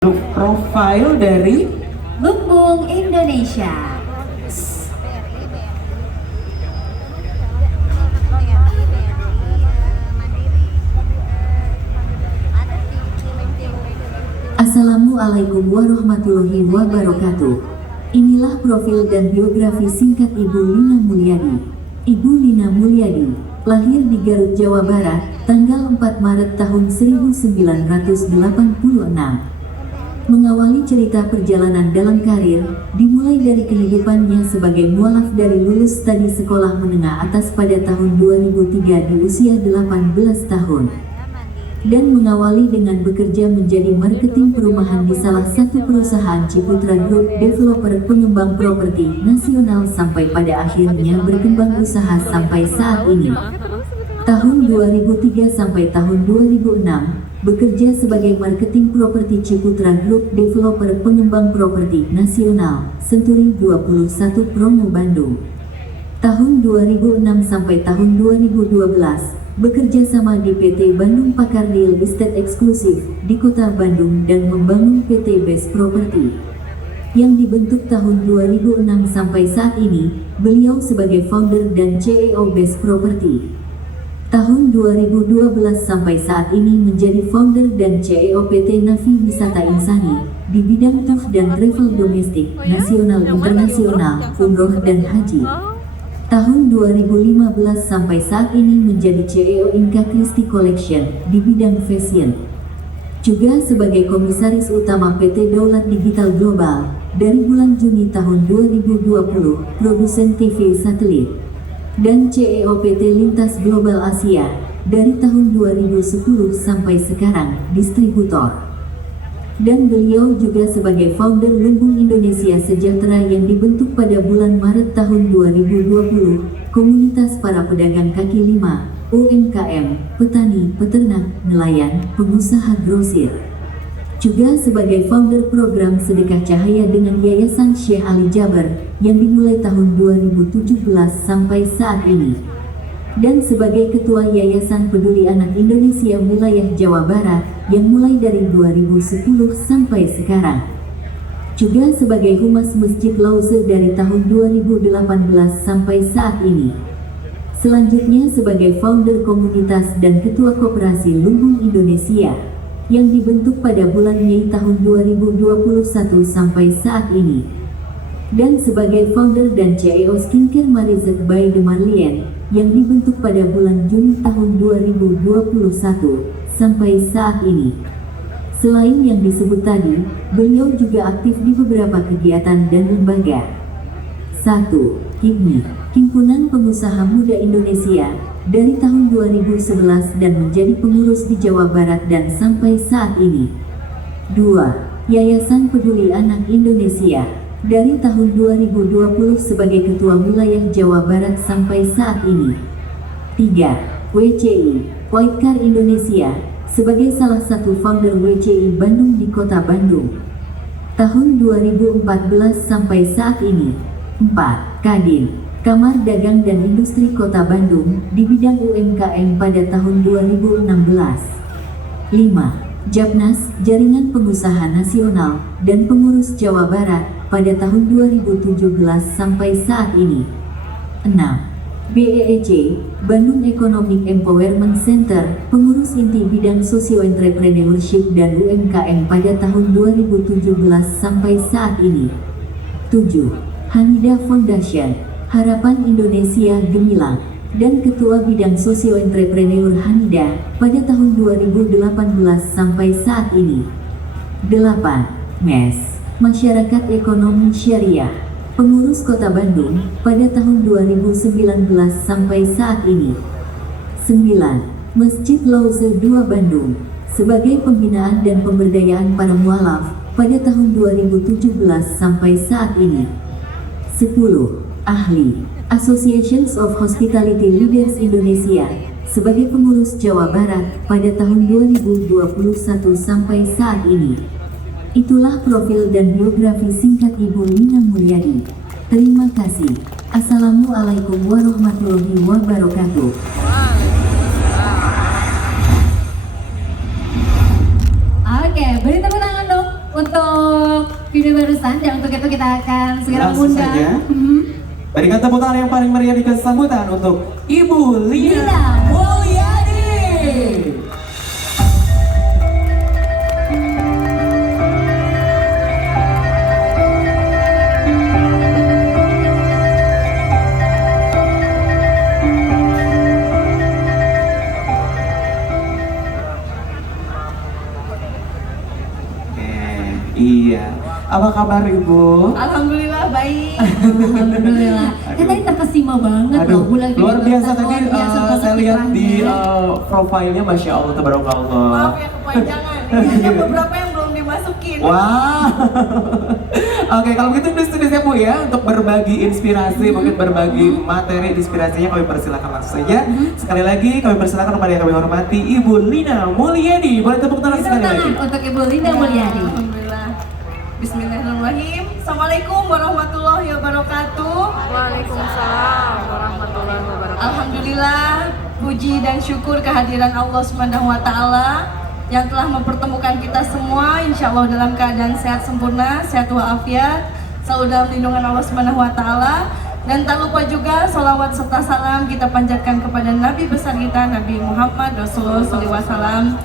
Profil dari Lumbung Indonesia. Assalamualaikum warahmatullahi wabarakatuh. Inilah profil dan biografi singkat Ibu Lina Mulyadi. Ibu Lina Mulyadi lahir di Garut, Jawa Barat, tanggal 4 Maret tahun 1986. Mengawali cerita perjalanan dalam karir, dimulai dari kehidupannya sebagai mualaf dari lulus studi sekolah menengah atas pada tahun 2003 di usia 18 tahun. Dan mengawali dengan bekerja menjadi marketing perumahan di salah satu perusahaan Ciputra Group developer pengembang properti nasional sampai pada akhirnya berkembang usaha sampai saat ini. Tahun 2003 sampai tahun 2006, bekerja sebagai marketing properti Ciputra Group developer pengembang properti nasional, Senturi 21 Promo Bandung. Tahun 2006 sampai tahun 2012, bekerja sama di PT Bandung Pakar Real Estate Eksklusif di Kota Bandung dan membangun PT Best Property yang dibentuk tahun 2006 sampai saat ini. Beliau sebagai founder dan CEO Best Property. Tahun 2012 sampai saat ini menjadi founder dan CEO PT Navi Wisata Insani di bidang tour dan travel domestik, nasional, internasional, umroh dan haji. Tahun 2015 sampai saat ini menjadi CEO Inka Christie Collection di bidang fashion. Juga sebagai komisaris utama PT Daulat Digital Global dari bulan Juni tahun 2020, produsen TV satelit. Dan CEO PT Lintas Global Asia dari tahun 2010 sampai sekarang, distributor. Dan beliau juga sebagai founder Lumbung Indonesia Sejahtera yang dibentuk pada bulan Maret tahun 2020, komunitas para pedagang kaki lima, UMKM, petani, peternak, nelayan, pengusaha grosir. Juga sebagai founder program Sedekah Cahaya dengan Yayasan Syekh Ali Jaber yang dimulai tahun 2017 sampai saat ini. Dan sebagai Ketua Yayasan Peduli Anak Indonesia Wilayah Jawa Barat yang mulai dari 2010 sampai sekarang. Juga sebagai Humas Masjid Lauze dari tahun 2018 sampai saat ini. Selanjutnya sebagai founder komunitas dan Ketua Koperasi Lumbung Indonesia yang dibentuk pada bulan Mei tahun 2021 sampai saat ini. Dan sebagai founder dan CEO Skincare Marizet by The Marlien yang dibentuk pada bulan Juni tahun 2021 sampai saat ini. Selain yang disebut tadi, beliau juga aktif di beberapa kegiatan dan lembaga. 1. HIPMI, Himpunan Pengusaha Muda Indonesia, dari tahun 2011 dan menjadi pengurus di Jawa Barat dan sampai saat ini. 2. Yayasan Peduli Anak Indonesia, dari tahun 2020 sebagai Ketua Wilayah Jawa Barat sampai saat ini. 3. WCI, White Car Indonesia, sebagai salah satu founder WCI Bandung di Kota Bandung. Tahun 2014 sampai saat ini. 4. Kadin, Kamar Dagang dan Industri Kota Bandung, di bidang UMKM pada tahun 2016. 5. Japnas, Jaringan Pengusaha Nasional, dan Pengurus Jawa Barat, pada tahun 2017 sampai saat ini. 6. BEEC, Bandung Economic Empowerment Center, pengurus inti bidang socio-entrepreneurship dan UMKM pada tahun 2017 sampai saat ini. 7. Hanidah Foundation, Harapan Indonesia Gemilang, dan Ketua Bidang Socio-Entrepreneur Hanidah pada tahun 2018 sampai saat ini. 8. MES, Masyarakat Ekonomi Syariah, pengurus Kota Bandung pada tahun 2019 sampai saat ini. 9. Masjid Lauze 2 Bandung, sebagai pembinaan dan pemberdayaan para mualaf pada tahun 2017 sampai saat ini. 10. Ahli, Associations of Hospitality Leaders Indonesia, sebagai pengurus Jawa Barat pada tahun 2021 sampai saat ini. Itulah profil dan biografi singkat Ibu Lina Mulyadi. Terima kasih. Assalamualaikum warahmatullahi wabarakatuh. Oke, beri tepuk tangan dong video barusan dan untuk itu kita akan segera Langsung mengundang saja. Berikan tepuk tangan yang paling meriah di kesambutan untuk Ibu Lina Lina Mulyadi. Iya, apa kabar Ibu? Alhamdulillah baik. Alhamdulillah. Kan tadi terkesima banget Aduh, loh bulan luar video biasa barusan. tadi Luar biasa banget saya lihat di kiprahnya. profilnya, Masya Allah, tabarakallah. Maaf ya kepanjangan. Ini ada beberapa yang belum dimasukin. Wah, oke, kalau begitu studio Bu ya untuk berbagi inspirasi, mungkin berbagi materi inspirasinya kami persilakan langsung saja. Sekali lagi kami persilakan kepada yang kami hormati Ibu Lina Mulyadi. Boleh tepuk tangan Tepuk sekali tangan lagi. untuk Ibu Lina Mulyadi. Alhamdulillah. Bismillahirrahmanirrahim. Assalamualaikum warahmatullahi wabarakatuh. Waalaikumsalam warahmatullahi wabarakatuh. Alhamdulillah, puji dan syukur kehadiran Allah Subhanahu wa taala yang telah mempertemukan kita semua insya Allah dalam keadaan sehat sempurna, sehat walafiat, selalu dalam lindungan Allah Subhanahu wa taala. Dan tak lupa juga salawat serta salam kita panjatkan kepada Nabi besar kita Nabi Muhammad Rasulullah SAW.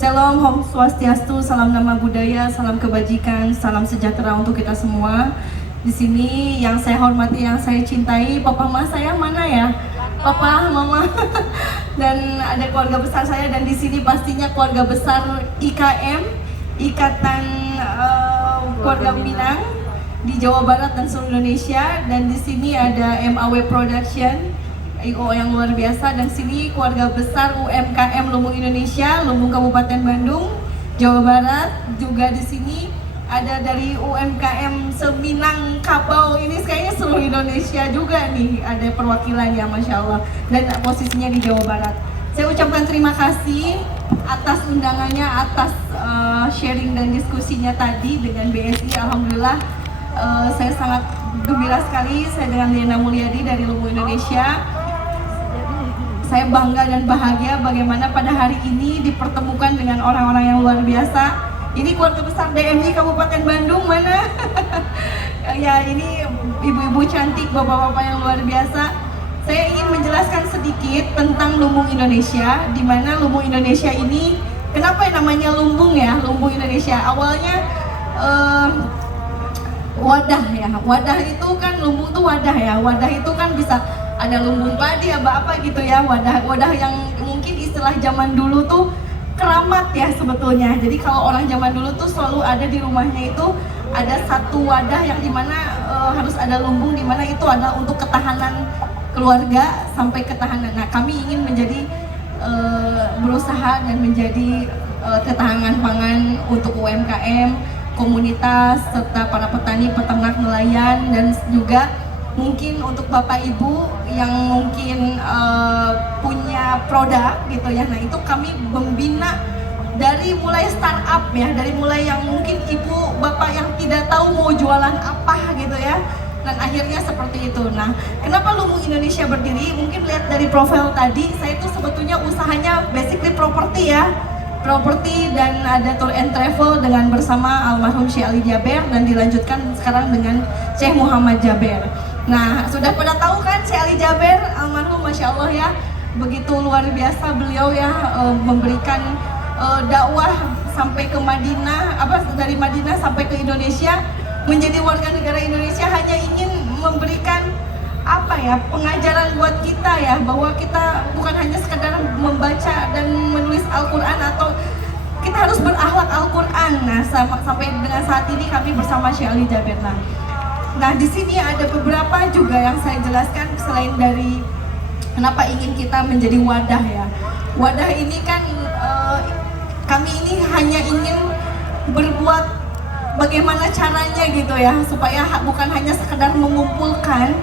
Salam Om Swastiastu, salam nama budaya, salam kebajikan, salam sejahtera untuk kita semua. Di sini yang saya hormati, yang saya cintai, papa mama saya mana ya? Papa, mama, dan ada keluarga besar saya, dan di sini pastinya keluarga besar IKM, Ikatan Keluarga Minang di Jawa Barat dan seluruh Indonesia. Dan di sini ada MAW Production, IO yang luar biasa, dan sini keluarga besar UMKM Lumbung Indonesia, Lumbung Kabupaten Bandung, Jawa Barat. Juga di sini ada dari UMKM Seminang Kabau, ini kayaknya seluruh Indonesia juga nih, ada perwakilan ya, Masya Allah, dan posisinya di Jawa Barat. Saya ucapkan terima kasih atas undangannya, atas sharing dan diskusinya tadi dengan BSI. Alhamdulillah, saya sangat gembira sekali. Saya dengan Lina Mulyadi dari Lumbung Indonesia. Saya bangga dan bahagia bagaimana pada hari ini dipertemukan dengan orang-orang yang luar biasa. Ini keluarga besar DMI Kabupaten Bandung mana? Ya, ini ibu-ibu cantik, bapak-bapak yang luar biasa. Saya ingin menjelaskan sedikit tentang Lumbung Indonesia, di mana Lumbung Indonesia ini, kenapa namanya Lumbung ya? Lumbung Indonesia awalnya wadah ya. Wadah itu kan, lumbung tuh wadah ya. Wadah itu kan bisa ada lumbung padi apa gitu ya. Wadah yang mungkin istilah zaman dulu tuh keramat ya sebetulnya. Jadi kalau orang zaman dulu tuh selalu ada di rumahnya itu ada satu wadah yang dimana harus ada lumbung, dimana itu ada untuk ketahanan keluarga sampai ketahanan. Nah, kami ingin menjadi berusaha dan menjadi ketahanan pangan untuk UMKM, komunitas, serta para petani, peternak, nelayan, dan juga mungkin untuk Bapak Ibu yang mungkin punya produk gitu ya. Nah, itu kami membina dari mulai startup ya, dari mulai yang mungkin Ibu Bapak yang tidak tahu mau jualan apa gitu ya. Dan akhirnya seperti itu. Nah, kenapa Lumbung Indonesia berdiri? Mungkin lihat dari profil tadi, saya itu sebetulnya usahanya basically properti ya. Properti, dan ada tour and travel dengan bersama almarhum Syekh Ali Jaber, dan dilanjutkan sekarang dengan Syekh Muhammad Jaber. Nah, sudah pada tahu kan Syekh Ali Jaber almarhum, Masya Allah ya, begitu luar biasa beliau ya, memberikan dakwah sampai ke Madinah, dari Madinah sampai ke Indonesia, menjadi warga negara Indonesia hanya ingin memberikan pengajaran buat kita ya, bahwa kita bukan hanya sekedar membaca dan menulis Al-Quran, atau kita harus berakhlak Al-Quran. Nah, sampai dengan saat ini kami bersama Syekh Ali Jaber. Nah, di sini ada beberapa juga yang saya jelaskan selain dari kenapa ingin kita menjadi wadah ya. Wadah ini kan kami ini hanya ingin berbuat bagaimana caranya gitu ya, supaya bukan hanya sekedar mengumpulkan.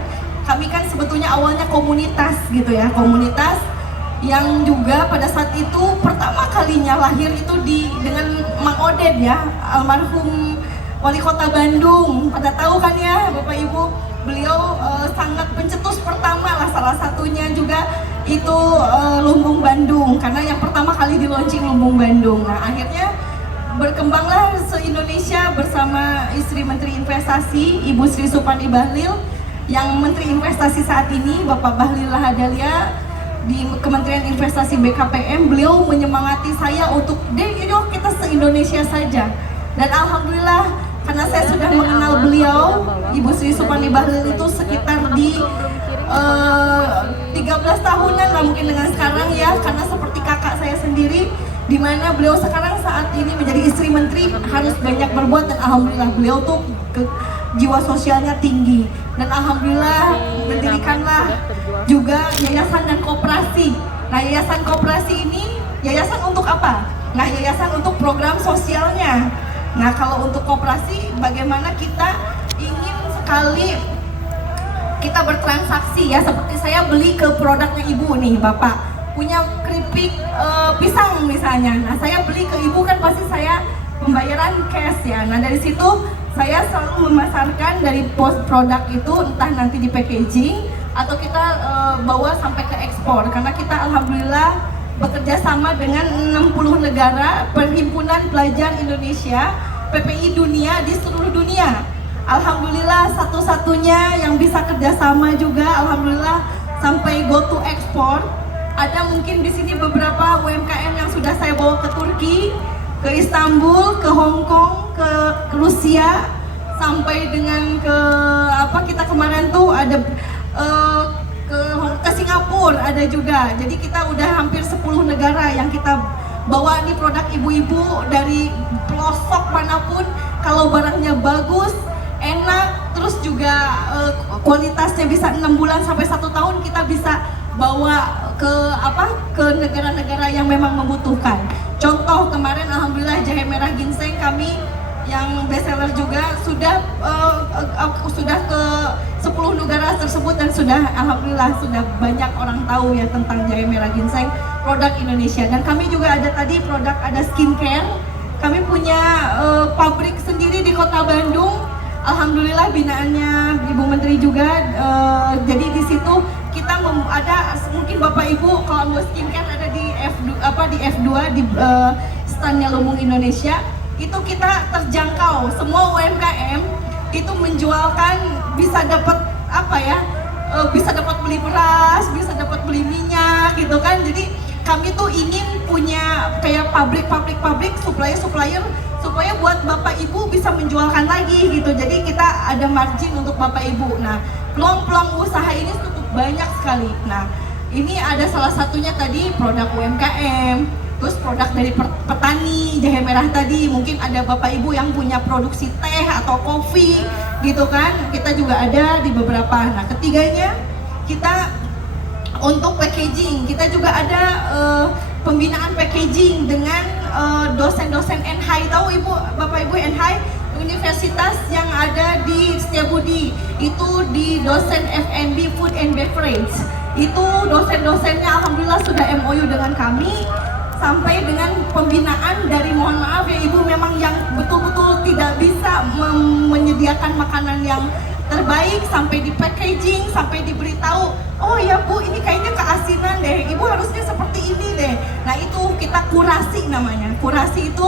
Kami kan sebetulnya awalnya komunitas gitu ya, komunitas yang juga pada saat itu pertama kalinya lahir itu dengan Mang Oded ya, almarhum Wali Kota Bandung. Pada tahu kan ya Bapak Ibu, beliau sangat pencetus pertama lah, salah satunya juga itu Lumbung Bandung, karena yang pertama kali di launching Lumbung Bandung. Nah, akhirnya berkembanglah se-Indonesia bersama istri Menteri Investasi Ibu Sri Supandi Bahlil, yang Menteri Investasi saat ini Bapak Bahlil Lahadalia di Kementerian Investasi BKPM. Beliau menyemangati saya untuk yuk kita se-Indonesia saja. Dan alhamdulillah karena saya sudah mengenal beliau, Ibu Sri Supandi Bahlil itu sekitar di 13 tahunan lah mungkin dengan sekarang ya, karena seperti kakak saya sendiri, di mana beliau sekarang saat ini menjadi istri menteri harus banyak berbuat, dan alhamdulillah beliau tuh jiwa sosialnya tinggi, dan alhamdulillah mendirikanlah juga yayasan dan koperasi. Nah, yayasan koperasi ini yayasan untuk apa? Nah, yayasan untuk program sosialnya. Nah, kalau untuk koperasi bagaimana kita ingin sekali kita bertransaksi ya, seperti saya beli ke produknya ibu nih, bapak punya keripik pisang misalnya. Nah, saya beli ke ibu kan pasti saya pembayaran cash ya. Nah, dari situ saya selalu memasarkan dari produk itu, entah nanti di packaging atau kita bawa sampai ke ekspor, karena kita alhamdulillah bekerja sama dengan 60 negara, Perhimpunan Pelajar Indonesia, PPI Dunia di seluruh dunia. Alhamdulillah satu-satunya yang bisa kerjasama juga, alhamdulillah sampai go to ekspor. Ada mungkin di sini beberapa UMKM yang sudah saya bawa ke Turki, ke Istanbul, ke Hong Kong, ke Rusia, sampai dengan ke kita kemarin tuh ada ke Singapura ada juga. Jadi kita udah hampir 10 negara yang kita bawa nih produk ibu-ibu dari pelosok manapun. Kalau barangnya bagus, enak, terus juga kualitasnya bisa 6 bulan sampai 1 tahun, kita bisa bawa ke negara-negara yang memang membutuhkan. Contoh kemarin alhamdulillah jahe merah ginseng kami yang best seller juga sudah ke 10 negara tersebut, dan sudah alhamdulillah sudah banyak orang tahu ya tentang jahe merah ginseng produk Indonesia. Dan kami juga ada tadi produk, ada skincare. Kami punya pabrik sendiri di Kota Bandung. Alhamdulillah binaannya Ibu Menteri juga. Jadi di situ kita ada mungkin Bapak Ibu kalau mau skincare ada di F2 di standnya Lumbung Indonesia. Itu kita terjangkau, semua UMKM itu menjualkan bisa dapat bisa dapat beli beras, bisa dapat beli minyak gitu kan. Jadi kami tuh ingin punya kayak pabrik supplier supaya buat Bapak Ibu bisa menjualkan lagi gitu. Jadi kita ada margin untuk Bapak Ibu. Nah, peluang-peluang usaha ini cukup banyak sekali. Nah, ini ada salah satunya tadi produk UMKM. Terus produk dari petani jahe merah tadi, mungkin ada Bapak Ibu yang punya produksi teh atau kopi gitu kan, kita juga ada di beberapa. Nah, ketiganya kita untuk packaging, kita juga ada pembinaan packaging dengan dosen-dosen NHI. Tahu Ibu, Bapak Ibu NHI universitas yang ada di Setiabudi, itu di dosen F&B Food and Beverage. Itu dosen-dosennya alhamdulillah sudah MOU dengan kami, sampai dengan pembinaan dari, mohon maaf ya Ibu, memang yang betul-betul tidak bisa menyediakan makanan yang terbaik, sampai di packaging, sampai diberitahu, oh ya Bu, ini kayaknya keasinan deh, Ibu harusnya seperti ini deh. Nah, itu kita kurasi namanya. Kurasi itu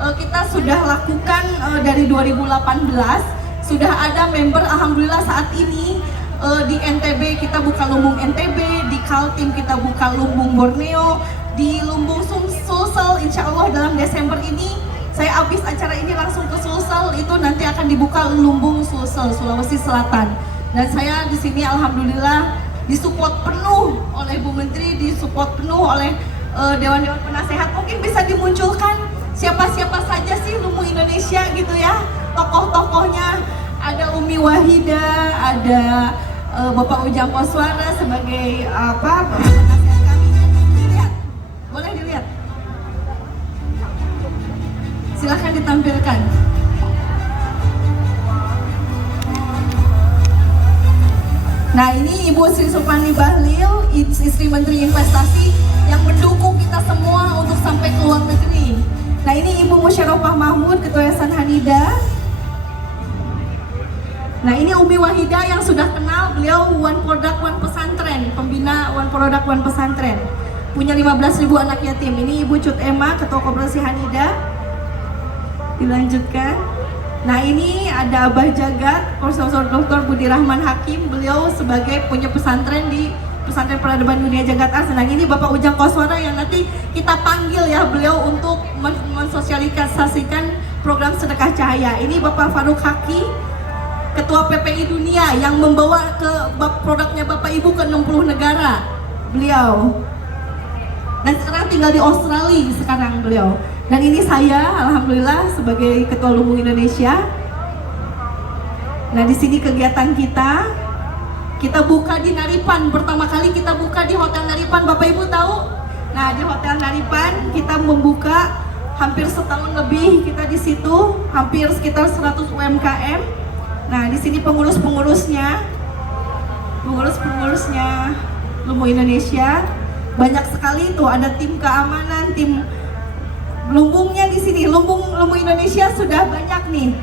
kita sudah lakukan dari 2018, sudah ada member alhamdulillah saat ini. Di NTB kita buka Lumbung NTB, di Kaltim kita buka Lumbung Borneo, di Lumbung Sulsel, insya Allah dalam Desember ini saya habis acara ini langsung ke Sulsel, itu nanti akan dibuka Lumbung Sulsel, Sulawesi Selatan. Dan saya di sini alhamdulillah disupport penuh oleh Bu Menteri, disupport penuh oleh dewan-dewan penasehat. Mungkin bisa dimunculkan siapa-siapa saja sih Lumbung Indonesia gitu ya, tokoh-tokohnya. Ada Umi Wahida, ada Bapak Ujang Koswara sebagai penasehat kami. Dilihat, boleh dilihat. Silahkan ditampilkan. Nah, ini Ibu Sri Supandi Bahlil, istri Menteri Investasi yang mendukung kita semua untuk sampai ke luar negeri. Nah, ini Ibu Musyaropah Mahmud, Ketua Yayasan Hanida. Nah, ini Umi Wahida yang sudah kenal, beliau One Product One Pesantren, pembina One Product One Pesantren. Punya 15.000 anak yatim. Ini Ibu Cut Emma, Ketua Koperasi Hanida. Dilanjutkan. Nah, ini ada Abah Jagat, Profesor Dr. Budi Rahman Hakim. Beliau sebagai punya pesantren di Pesantren Peradaban Dunia Jagat Ars. Nah ini Bapak Ujang Koswara yang nanti kita panggil ya beliau untuk mensosialisasikan program sedekah cahaya. Ini Bapak Faruk Haki, Ketua PPI Dunia yang membawa produknya Bapak Ibu ke 60 negara. Beliau. Dan sekarang tinggal di Australia sekarang beliau. Dan ini saya, alhamdulillah sebagai Ketua Lumbung Indonesia. Nah di sini kegiatan kita buka di Naripan. Pertama kali kita buka di Hotel Naripan, Bapak Ibu tahu? Nah di Hotel Naripan kita membuka hampir setahun lebih kita di situ, hampir sekitar 100 UMKM. Nah di sini pengurusnya Lumbung Indonesia banyak sekali tuh, ada tim keamanan, tim lumbungnya di sini. Lumbung Indonesia sudah banyak nih,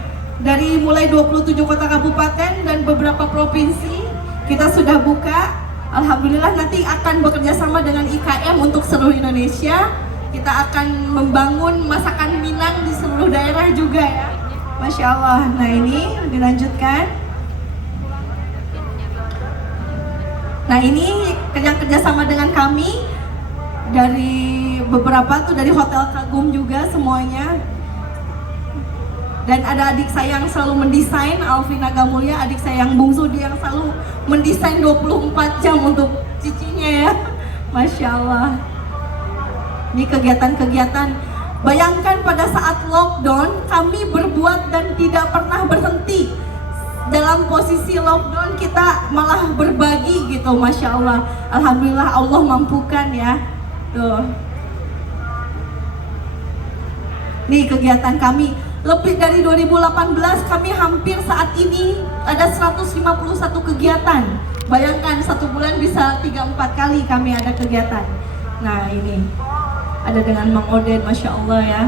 dari mulai 27 kota kabupaten dan beberapa provinsi kita sudah buka. Alhamdulillah nanti akan bekerja sama dengan IKM untuk seluruh Indonesia. Kita akan membangun masakan Minang di seluruh daerah juga ya, Masya Allah. Nah ini dilanjutkan. Nah ini kerjasama dengan kami dari beberapa tuh, dari Hotel Kagum juga semuanya. Dan ada adik saya yang selalu mendesain, Alvina Gamulya, adik saya yang bungsu, dia yang selalu mendesain 24 jam untuk cicinya ya. Masya Allah. Ini kegiatan-kegiatan. Bayangkan pada saat lockdown kami berbuat dan tidak pernah berhenti. Dalam posisi lockdown kita malah berbagi gitu, Masya Allah. Alhamdulillah Allah mampukan ya. Tuh. Nih kegiatan kami, lebih dari 2018 kami hampir saat ini ada 151 kegiatan. Bayangkan satu bulan bisa 3-4 kali kami ada kegiatan. Nah ini ada dengan Mang Oden, Masya Allah ya.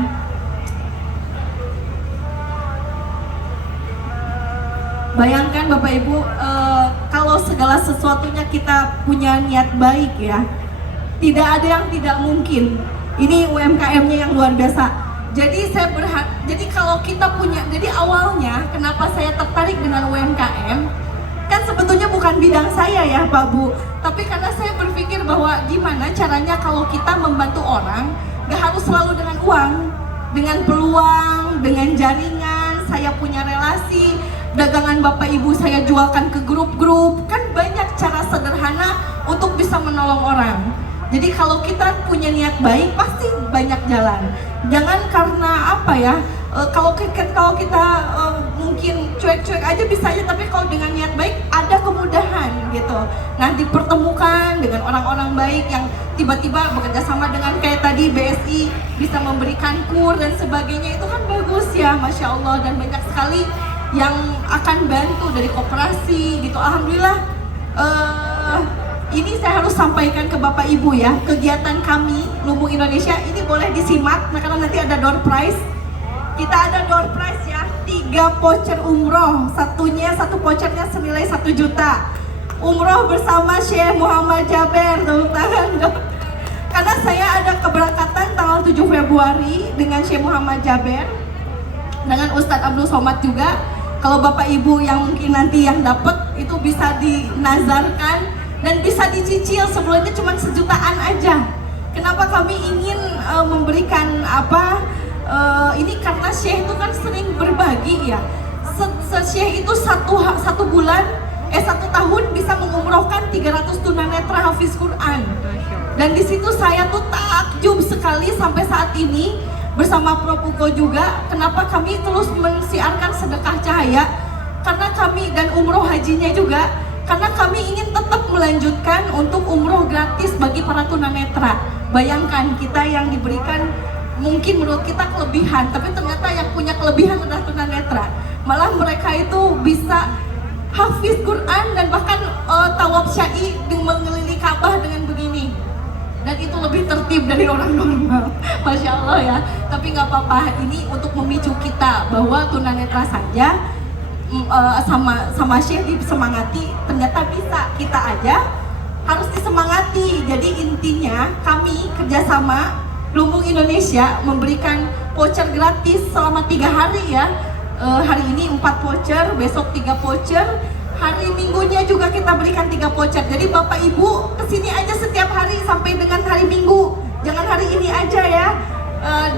Bayangkan Bapak Ibu, kalau segala sesuatunya kita punya niat baik ya, tidak ada yang tidak mungkin. Ini UMKM-nya yang luar biasa. Jadi jadi kalau kita punya, jadi awalnya kenapa saya tertarik dengan UMKM, kan sebetulnya bukan bidang saya ya Pak Bu, tapi karena saya berpikir bahwa gimana caranya kalau kita membantu orang, gak harus selalu dengan uang, dengan peluang, dengan jaringan, saya punya relasi, dagangan Bapak Ibu saya jualkan ke grup-grup, kan banyak cara sederhana untuk bisa menolong orang. Jadi kalau kita punya niat baik pasti banyak jalan. Jangan karena apa ya, kalau kita mungkin cuek-cuek aja bisa aja, tapi kalau dengan niat baik ada kemudahan gitu. Nah dipertemukan dengan orang-orang baik yang tiba-tiba bekerja sama dengan kayak tadi BSI bisa memberikan kur dan sebagainya, itu kan bagus ya, Masya Allah. Dan banyak sekali yang akan bantu dari koperasi gitu. Alhamdulillah ini saya harus sampaikan ke Bapak Ibu ya, kegiatan kami Lumbung Indonesia ini boleh disimak, nah karena nanti ada door prize. Kita ada door prize ya, 3 voucher umroh, satu vouchernya senilai 1 juta. Umroh bersama Syekh Muhammad Jaber, tepuk tangan dong. Karena saya ada keberangkatan tanggal 7 Februari dengan Syekh Muhammad Jaber, dengan Ustadz Abdul Somad juga. Kalau Bapak Ibu yang mungkin nanti yang dapat itu bisa dinazarkan dan bisa dicicil, sebelumnya cuma 1 jutaan aja. Kenapa kami ingin memberikan ini karena Syekh itu kan sering berbagi ya. Syekh itu satu bulan, 1 tahun bisa mengumrohkan 300 tunanetra hafiz Quran. Dan di situ saya tuh takjub sekali sampai saat ini bersama Prof. Uko juga, kenapa kami terus mensiarkan sedekah cahaya, karena kami dan umroh hajinya juga, karena kami ingin tetap melanjutkan untuk umroh gratis bagi para tunanetra. Bayangkan kita yang diberikan mungkin menurut kita kelebihan, tapi ternyata yang punya kelebihan adalah tunanetra. Malah mereka itu bisa hafiz Quran dan bahkan tawaf syai mengelilingi Ka'bah dengan begini. Dan itu lebih tertib dari orang normal, Masya Allah ya. Tapi nggak apa-apa, ini untuk memicu kita bahwa tunanetra saja sama Syekh disemangati, ternyata bisa, kita aja harus disemangati. Jadi intinya kami kerjasama Lumbung Indonesia memberikan voucher gratis selama 3 hari ya, hari ini 4 voucher, besok 3 voucher, hari Minggunya juga kita berikan 3 voucher. Jadi Bapak Ibu kesini aja setiap hari sampai dengan hari Minggu, jangan hari ini aja ya.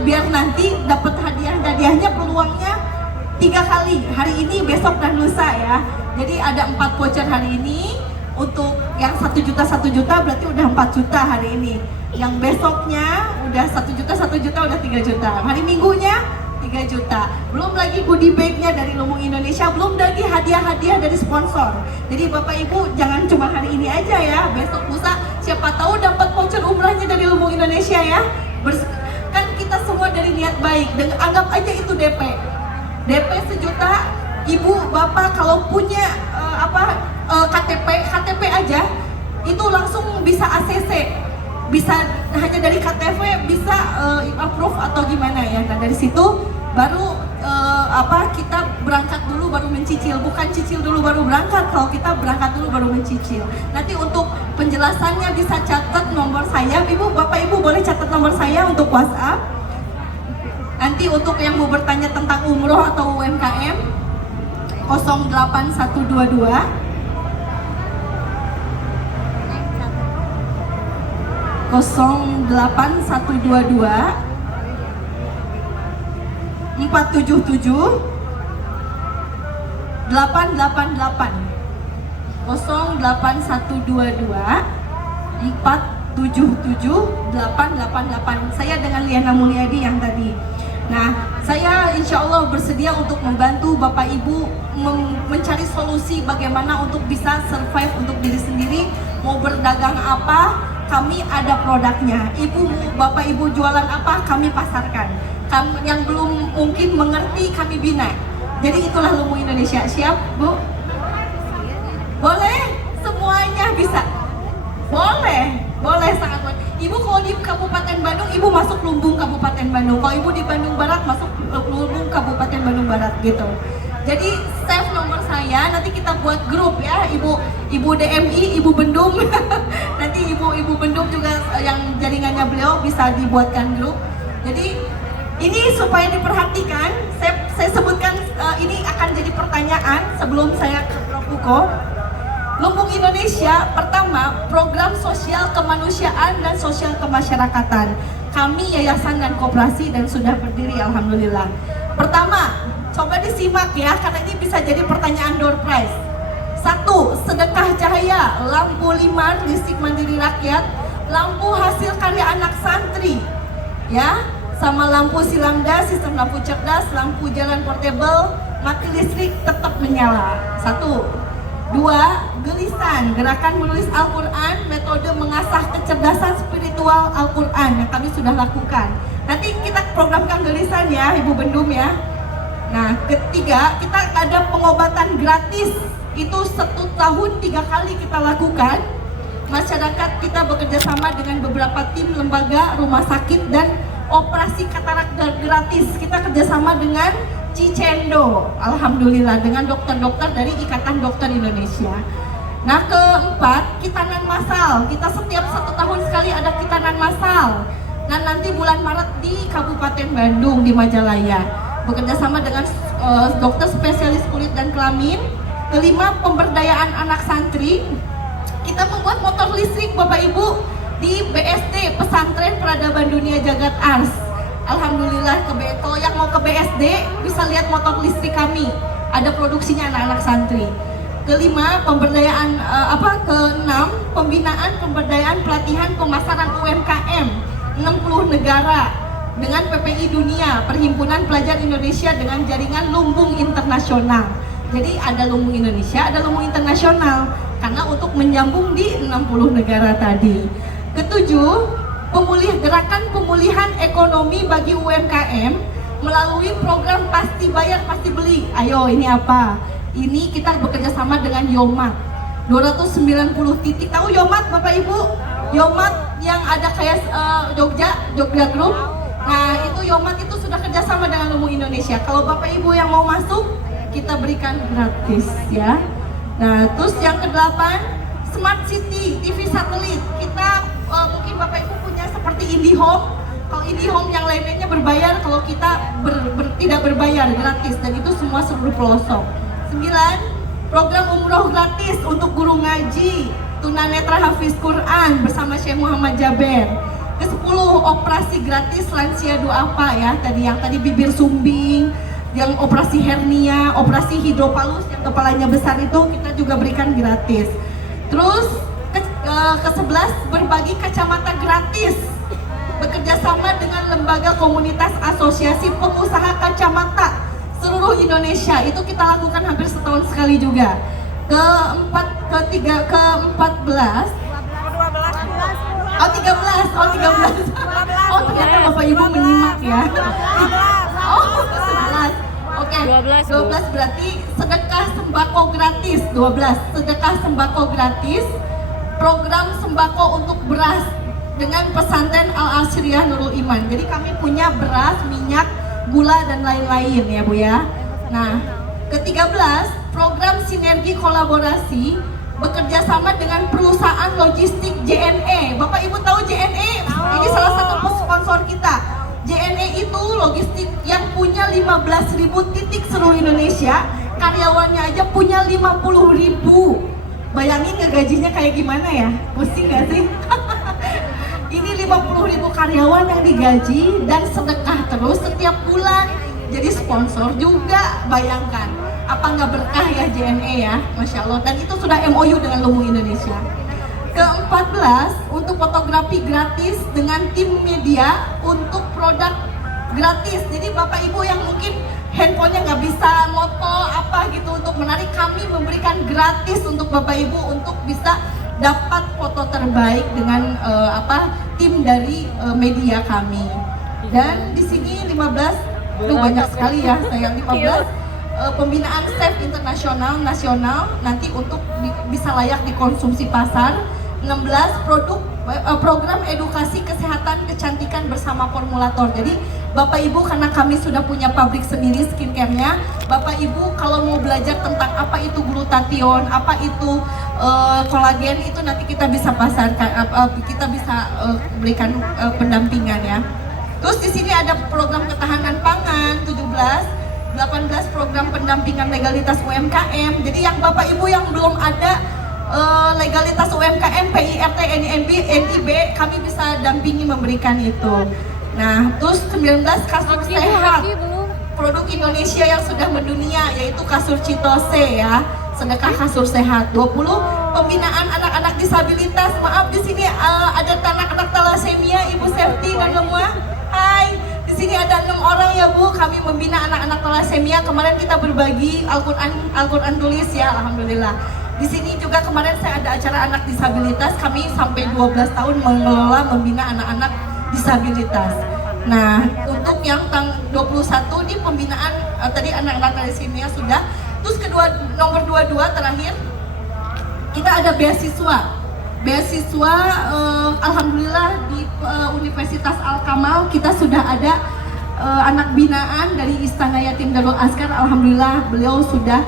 Biar nanti dapat hadiahnya peluangnya 3 kali, hari ini, besok, dan lusa ya. Jadi ada 4 voucher hari ini. Untuk yang 1 juta berarti udah 4 juta hari ini. Yang besoknya udah 1 juta udah 3 juta. Hari Minggunya 3 juta. Belum lagi goodie bag-nya dari Lumbung Indonesia, belum lagi hadiah-hadiah dari sponsor. Jadi Bapak Ibu jangan cuma hari ini aja ya, besok lusa siapa tahu dapat voucher umrahnya dari Lumbung Indonesia ya. Kan kita semua dari niat baik, dan anggap aja itu DP. DP 1 juta, Ibu, Bapak kalau punya KTP aja itu langsung bisa ACC, bisa hanya dari KTP bisa approve atau gimana ya. Nah dari situ baru kita berangkat dulu baru mencicil, bukan cicil dulu baru berangkat. Kalau kita berangkat dulu baru mencicil. Nanti untuk penjelasannya bisa catat nomor saya, Ibu, Bapak Ibu boleh catat nomor saya untuk WhatsApp. Nanti untuk yang mau bertanya tentang umroh atau UMKM 08122 08122 477 888 08122 477 888. Saya dengan Liana Mulyadi yang tadi. Nah, saya insya Allah bersedia untuk membantu Bapak Ibu mencari solusi bagaimana untuk bisa survive untuk diri sendiri. Mau berdagang apa, kami ada produknya. Bapak Ibu jualan apa, kami pasarkan. Yang belum mungkin mengerti, kami bina. Jadi itulah Lumbung Indonesia. Siap, Bu? Boleh? Semuanya bisa? Boleh sangat boleh. Ibu kalau di Kabupaten Bandung, Ibu masuk Lumbung Kabupaten Bandung. Kalau Ibu di Bandung Barat, masuk Lumbung Kabupaten Bandung Barat gitu. Jadi save nomor saya, nanti kita buat grup ya, Ibu DMI, Ibu Bendung. Nanti Ibu Bendung juga yang jaringannya beliau bisa dibuatkan grup. Jadi ini supaya diperhatikan, saya sebutkan ini akan jadi pertanyaan sebelum saya ke Prof. Uko. Lumbung Indonesia, pertama, program sosial kemanusiaan dan sosial kemasyarakatan. Kami yayasan dan koperasi dan sudah berdiri, alhamdulillah. Pertama, coba disimak ya, karena ini bisa jadi pertanyaan door prize. 1. Sedekah cahaya, lampu 5, listrik mandiri rakyat, lampu hasil karya anak santri, ya, sama lampu silamda, sistem lampu cerdas, lampu jalan portable, mati listrik tetap menyala. 1. 2. Gelisan, gerakan menulis Al-Quran, metode mengasah kecerdasan spiritual Al-Quran yang kami sudah lakukan. Nanti kita programkan gelisan ya, Ibu Bendum ya. Nah, ketiga, kita ada pengobatan gratis. Itu 1 tahun 3 kali kita lakukan. Masyarakat kita bekerja sama dengan beberapa tim lembaga, rumah sakit, dan operasi katarak gratis. Kita kerjasama dengan Cicendo, alhamdulillah, dengan dokter-dokter dari Ikatan Dokter Indonesia. Nah, keempat, kitanan massal. Kita setiap 1 tahun sekali ada kitanan massal. Nah, nanti bulan Maret di Kabupaten Bandung di Majalaya. Bekerja sama dengan dokter spesialis kulit dan kelamin. Kelima, pemberdayaan anak santri. Kita membuat motor listrik Bapak Ibu di BSD, Pesantren Peradaban Dunia Jagat Ars. Alhamdulillah, kalau yang mau ke BSD bisa lihat motor listrik kami. Ada produksinya anak-anak santri. Kelima, pemberdayaan keenam, pembinaan, pemberdayaan, pelatihan, pemasaran UMKM 60 negara dengan PPI Dunia, Perhimpunan Pelajar Indonesia dengan jaringan Lumbung Internasional. Jadi ada Lumbung Indonesia, ada Lumbung Internasional karena untuk menyambung di 60 negara tadi. Ketujuh, gerakan pemulihan ekonomi bagi UMKM melalui program pasti bayar pasti beli. Ayo, ini apa? Ini kita bekerja sama dengan Yomat. 290 titik. Tahu Yomat Bapak Ibu? Yomat yang ada kayak Jogja Group. Nah, itu Yomat itu sudah kerjasama dengan Lumbung Indonesia. Kalau Bapak Ibu yang mau masuk, kita berikan gratis ya. Nah, terus yang ke-8, Smart City TV satelit. Kita mungkin Bapak Ibu punya seperti IndiHome, Kalau IndiHome yang lainnya berbayar, kalau kita tidak berbayar, gratis, dan itu semua seluruh pelosok. 9, program umroh gratis untuk guru ngaji, tunanetra hafiz Quran bersama Syekh Muhammad Jaber. Ke-10, operasi gratis lansia duafa ya, yang tadi bibir sumbing, yang operasi hernia, operasi hidropalus yang kepalanya besar itu kita juga berikan gratis. Terus ke-11, berbagi kacamata gratis, bekerja sama dengan lembaga komunitas asosiasi pengusaha kacamata seluruh Indonesia. Itu kita lakukan hampir setahun sekali juga. Ke-14, Oh 13. Oh ternyata Bapak Ibu menyimak ya. Oh 11. Oke. 12 berarti sedekah sembako gratis. 12 sedekah sembako gratis. Program sembako untuk beras dengan pesantren Al Asyriyah Nurul Iman. Jadi kami punya beras, minyak, gula dan lain-lain ya Bu ya. Nah, ke-13 program sinergi kolaborasi bekerja sama dengan perusahaan logistik JNE. Bapak Ibu tahu JNE? Ini salah satu sponsor kita. JNE itu logistik yang punya 15.000 titik seluruh Indonesia. Karyawannya aja punya 50.000. Bayangin nggak gajinya kayak gimana ya? Pusing nggak sih? Ini 50.000 karyawan yang digaji dan sedekah terus setiap bulan. Jadi sponsor juga, bayangkan. Apa nggak berkah ya JNE ya? Masya Allah. Dan itu sudah MOU dengan Lumbung Indonesia. Ke-14, untuk fotografi gratis dengan tim media untuk produk gratis. Jadi Bapak Ibu yang mungkin handphonenya nggak bisa moto apa gitu untuk menarik, kami memberikan gratis untuk Bapak Ibu untuk bisa dapat foto terbaik dengan tim dari media kami. Dan di sini 15, itu banyak sekali ya sayang. 15 pembinaan chef internasional nasional nanti untuk bisa layak dikonsumsi pasar. 16 program edukasi kesehatan kecantikan bersama formulator. Jadi Bapak Ibu, karena kami sudah punya pabrik sendiri skincare-nya, Bapak Ibu kalau mau belajar tentang apa itu glutathione, apa itu kolagen, itu nanti kita bisa pasarkan, kita bisa berikan pendampingan ya. Terus di sini ada program ketahanan pangan 17, 18 program pendampingan legalitas UMKM. Jadi yang Bapak Ibu yang belum ada legalitas UMKM, PIRT, NIB, kami bisa dampingi memberikan itu. Nah, terus 19 kasur sehat produk Indonesia yang sudah mendunia, yaitu kasur Citose ya, sedekah kasur sehat. 20 pembinaan anak-anak disabilitas. Maaf, di sini ada anak-anak talasemia, Ibu Septi dan semua. Hai, di sini ada 6 orang ya Bu. Kami membina anak-anak talasemia. Kemarin kita berbagi Al-Quran tulis ya, alhamdulillah. Di sini juga kemarin saya ada acara anak disabilitas. Kami sampai 12 tahun mengelola membina anak-anak disabilitas. Nah, untuk yang tanggal 21 di pembinaan tadi anak-anak talasemia sudah. Terus nomor 22 terakhir kita ada beasiswa. Beasiswa alhamdulillah di Universitas Al-Kamal kita sudah ada anak binaan dari Istana Yatim Darul Azkar. Alhamdulillah beliau sudah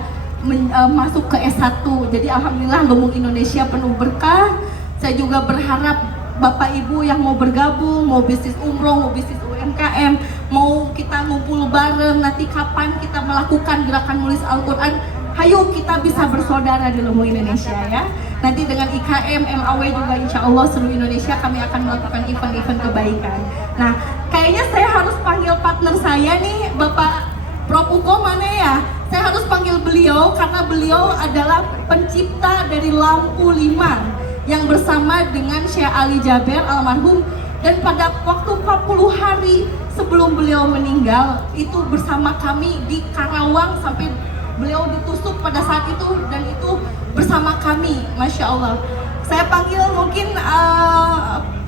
masuk ke S1. Jadi alhamdulillah Lumbung Indonesia penuh berkah. Saya juga berharap Bapak Ibu yang mau bergabung, mau bisnis umroh, mau bisnis UMKM, mau kita ngumpul bareng, nanti kapan kita melakukan gerakan nulis Al-Quran, hayo kita bisa bersaudara di Lumbung Indonesia ya. Nanti dengan IKM, MAW juga insya Allah seluruh Indonesia kami akan melakukan event-event kebaikan. Nah, kayaknya saya harus panggil partner saya nih, Bapak Prof. Uko mana ya? Saya harus panggil beliau karena beliau adalah pencipta dari Lampu 5 yang bersama dengan Syekh Ali Jaber almarhum, dan pada waktu 40 hari sebelum beliau meninggal itu bersama kami di Karawang sampai beliau ditusuk pada saat itu, dan itu bersama kami, Masya Allah. Saya panggil mungkin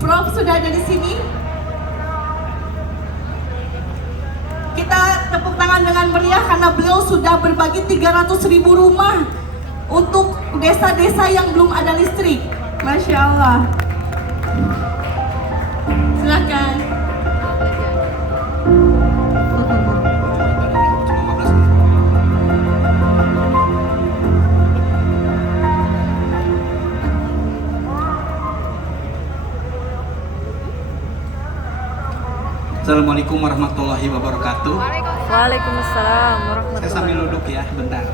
Prof sudah ada di sini. Kita tepuk tangan dengan meriah karena beliau sudah berbagi 300.000 rumah untuk desa-desa yang belum ada listrik. Masya Allah. Silakan. Assalamualaikum warahmatullahi wabarakatuh. Waalaikumsalam Saya warahmatullahi sambil duduk ya, bentar.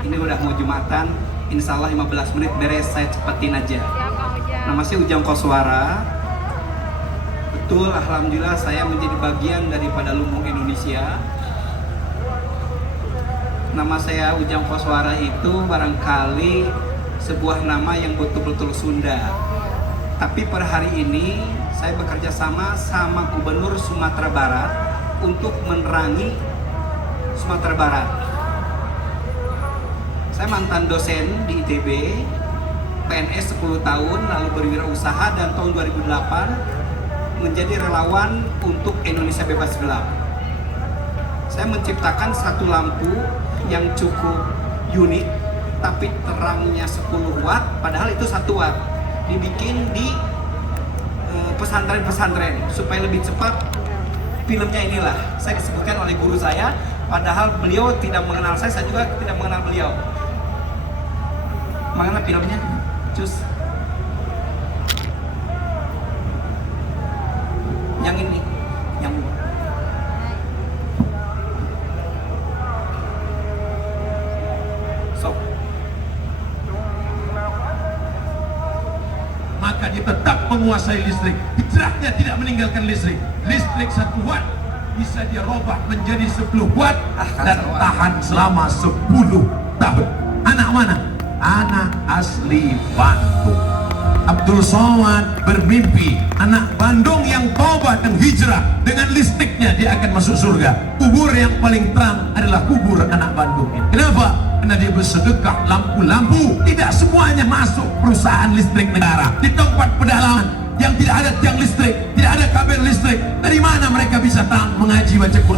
Ini udah mau Jumatan, insya Allah 15 menit beres, saya cepetin aja. Nama saya Ujang Koswara. Betul, alhamdulillah saya menjadi bagian daripada Lumbung Indonesia. Nama saya Ujang Koswara itu barangkali sebuah nama yang betul-betul Sunda. Tapi per hari ini saya bekerja sama Gubernur Sumatera Barat untuk menerangi Sumatera Barat. Saya mantan dosen di ITB, PNS 10 tahun, lalu berwirausaha dan tahun 2008 menjadi relawan untuk Indonesia Bebas Gelap. Saya menciptakan satu lampu yang cukup unik, tapi terangnya 10 watt, padahal itu 1 watt. Dibikin di pesantren-pesantren supaya lebih cepat. Filmnya inilah saya disebutkan oleh guru saya, padahal beliau tidak mengenal saya juga tidak mengenal beliau. Mana filmnya? Cus. Yang ini, yang sok. Maka dia tetap menguasai listrik. Hijrahnya tidak meninggalkan listrik. Listrik 1 watt bisa dia robah menjadi 10 watt dan tahan selama 10 tahun. Anak mana? Anak asli Bandung. Abdul Somad bermimpi anak Bandung yang tobat dan hijrah, dengan listriknya dia akan masuk surga. Kubur yang paling terang adalah kubur anak Bandung. Kenapa? Karena dia bersedekah lampu-lampu. Tidak semuanya masuk perusahaan listrik negara. Di tempat pedalaman yang tidak ada tiang listrik, tidak ada kabel listrik, dari mana mereka bisa terang mengaji baca Quran?